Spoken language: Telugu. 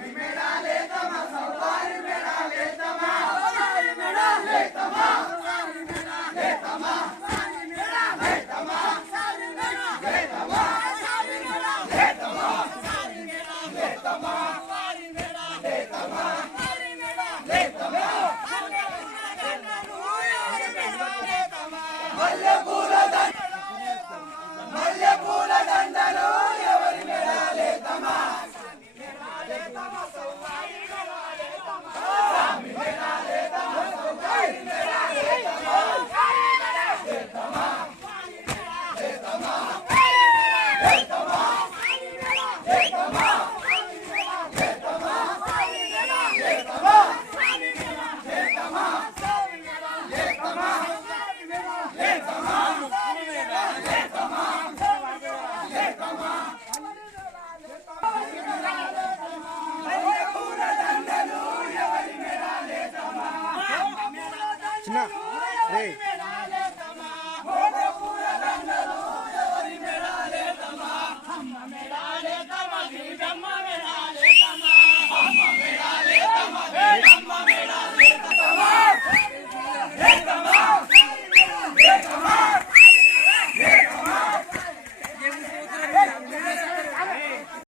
విమెడా లేతమా సౌదారి మెడా లేతమా చిన్న రే